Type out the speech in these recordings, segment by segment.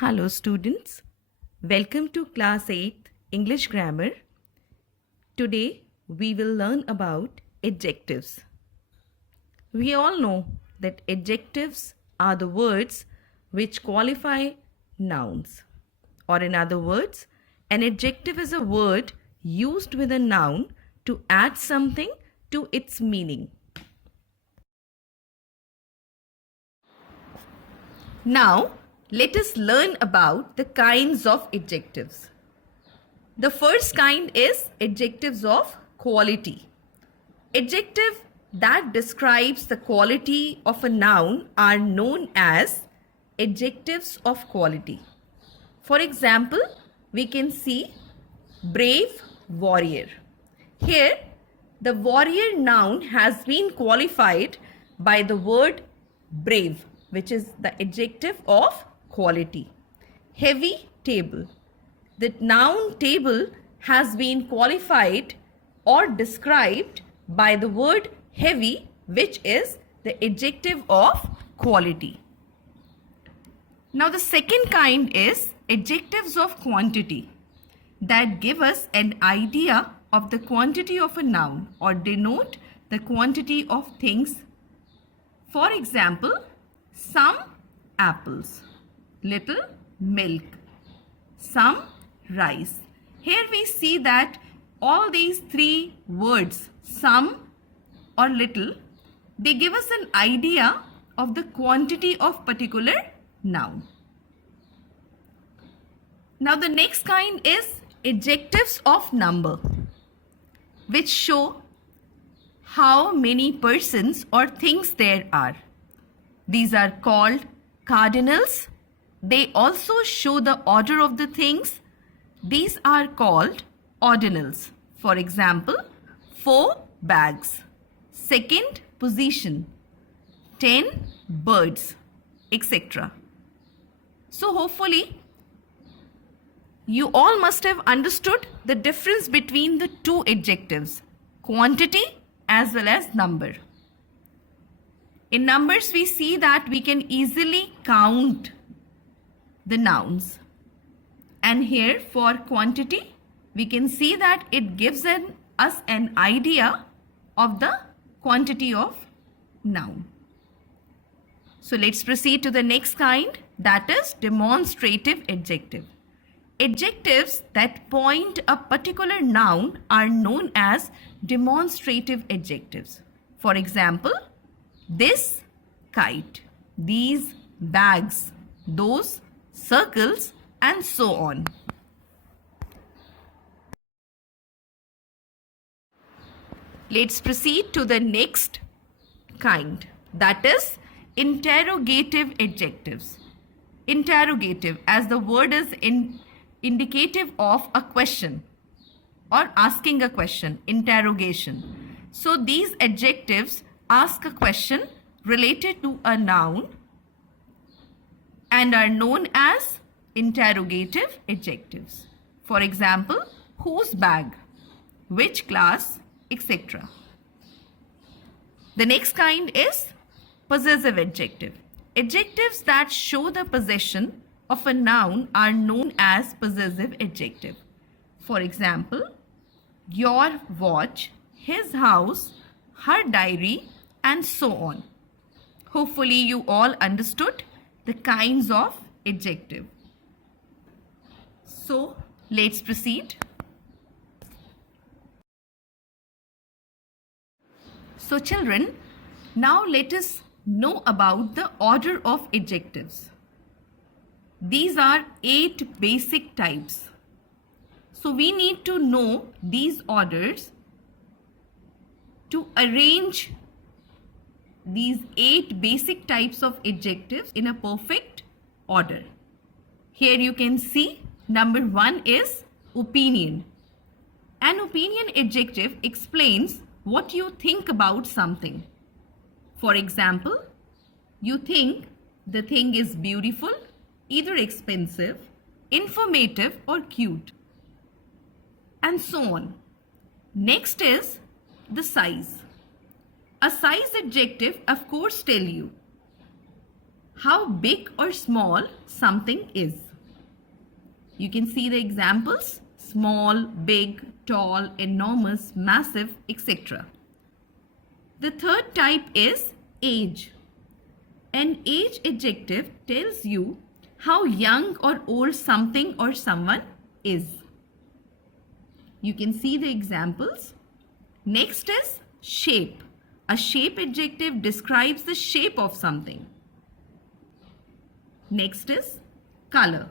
Hello students, welcome to class 8 English grammar. Today we will learn about adjectives. We all know that adjectives are the words which qualify nouns. Or in other words, an adjective is a word used with a noun to add something to its meaning. Now, let us learn about the kinds of adjectives. The first kind is adjectives of quality. Adjectives that describes the quality of a noun are known as adjectives of quality. For example, we can see brave warrior. Here, the warrior noun has been qualified by the word brave, which is the adjective of quality. Heavy table. The noun table has been qualified or described by the word heavy, which is the adjective of quality. Now the second kind is adjectives of quantity that give us an idea of the quantity of a noun or denote the quantity of things. For example, some apples, little milk, some rice. Here we see that all these three words, some or little, they give us an idea of the quantity of particular noun. Now the next kind is adjectives of number, which show how many persons or things there are. These are called cardinals. They also show the order of the things. These are called ordinals. For example, 4 bags, second position, 10 birds, etc. So hopefully, you all must have understood the difference between the two adjectives, quantity as well as number. In numbers, we see that we can easily count the nouns. And here for quantity, we can see that it gives us an idea of the quantity of noun. So let's proceed to the next kind, that is demonstrative adjective. Adjectives that point a particular noun are known as demonstrative adjectives. For example, this kite, these bags, those circles, and so on. Let's proceed to the next kind, that is interrogative adjectives. Interrogative, as the word is indicative of a question or asking a question, interrogation. So these adjectives ask a question related to a noun and are known as interrogative adjectives. For example, whose bag, which class, etc. The next kind is possessive adjective. Adjectives that show the possession of a noun are known as possessive adjective. For example, your watch, his house, her diary, and so on. Hopefully you all understood the kinds of adjective. So let's proceed. So children, now let us know about the order of adjectives. These are 8 basic types. So we need to know these orders to arrange these 8 basic types of adjectives in a perfect order. Here you can see number 1 is opinion. An opinion adjective explains what you think about something. For example, you think the thing is beautiful, either expensive, informative, or cute, and so on. Next is the size. A size adjective of course tell you how big or small something is. You can see the examples: small, big, tall, enormous, massive, etc. The third type is age. An age adjective tells you how young or old something or someone is. You can see the examples. Next is shape. A shape adjective describes the shape of something. Next is color.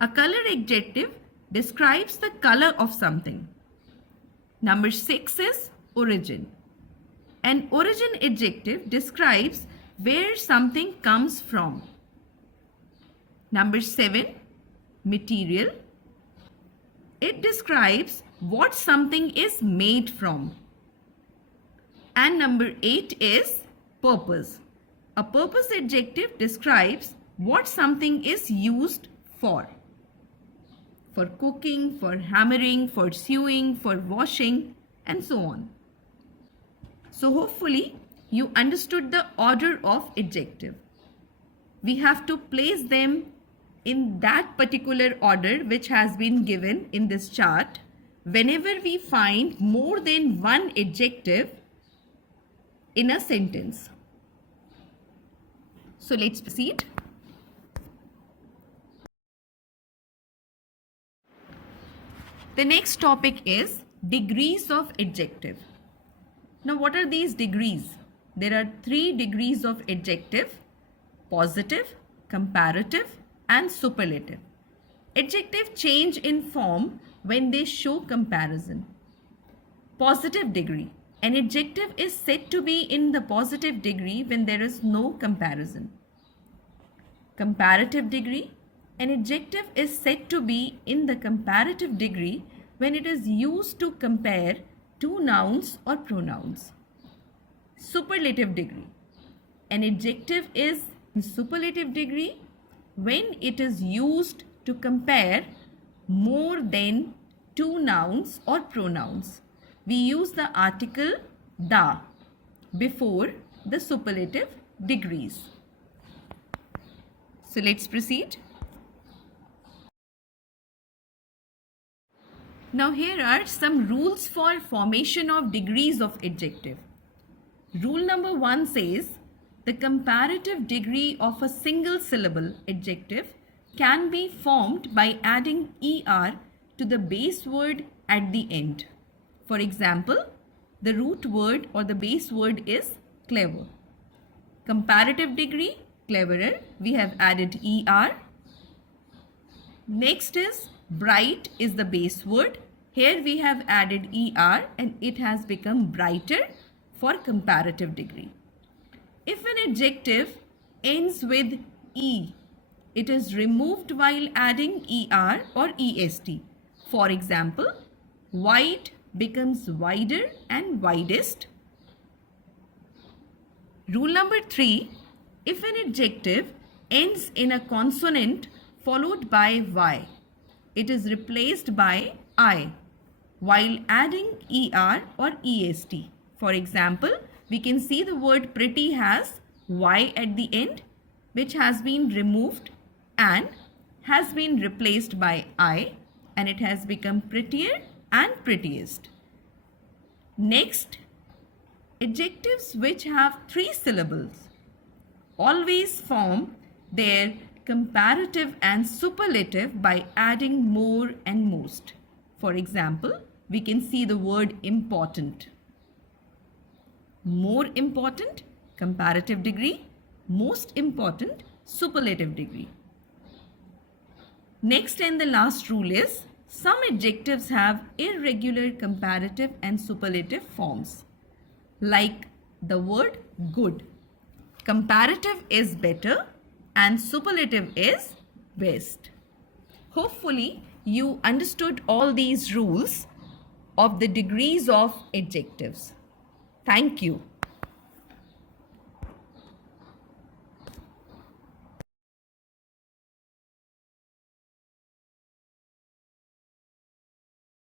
A color adjective describes the color of something. Number 6 is origin. An origin adjective describes where something comes from. Number 7, material. It describes what something is made from. And number 8 is purpose. A purpose adjective describes what something is used for. For cooking, for hammering, for sewing, for washing, and so on. So hopefully you understood the order of adjective. We have to place them in that particular order which has been given in this chart whenever we find more than one adjective in a sentence. So let's proceed. The next topic is degrees of adjective. Now what are these degrees? There are 3 degrees of adjective: positive, comparative, and superlative. Adjective change in form when they show comparison. Positive degree. An adjective is said to be in the positive degree when there is no comparison. Comparative degree. An adjective is said to be in the comparative degree when it is used to compare 2 nouns or pronouns. Superlative degree. An adjective is in superlative degree when it is used to compare more than 2 nouns or pronouns. We use the article the before the superlative degrees. So let's proceed. Now here are some rules for formation of degrees of adjective. Rule number 1 says the comparative degree of a single syllable adjective can be formed by adding er to the base word at the end. For example, the root word or the base word is clever. Comparative degree, cleverer, we have added er. Next is bright is the base word. Here we have added er and it has become brighter for comparative degree. If an adjective ends with e, it is removed while adding er or est. For example, wide becomes wider and widest. Rule number 3, if an adjective ends in a consonant followed by y, it is replaced by I while adding er or est. For example, we can see the word pretty has y at the end, which has been removed and has been replaced by I, and it has become prettier and prettiest. Next, adjectives which have 3 syllables always form their comparative and superlative by adding more and most. For example, we can see the word important. More important, comparative degree. Most important, superlative degree. Next and the last rule is some adjectives have irregular comparative and superlative forms. Like the word good. Comparative is better and superlative is best. Hopefully, you understood all these rules of the degrees of adjectives. Thank you.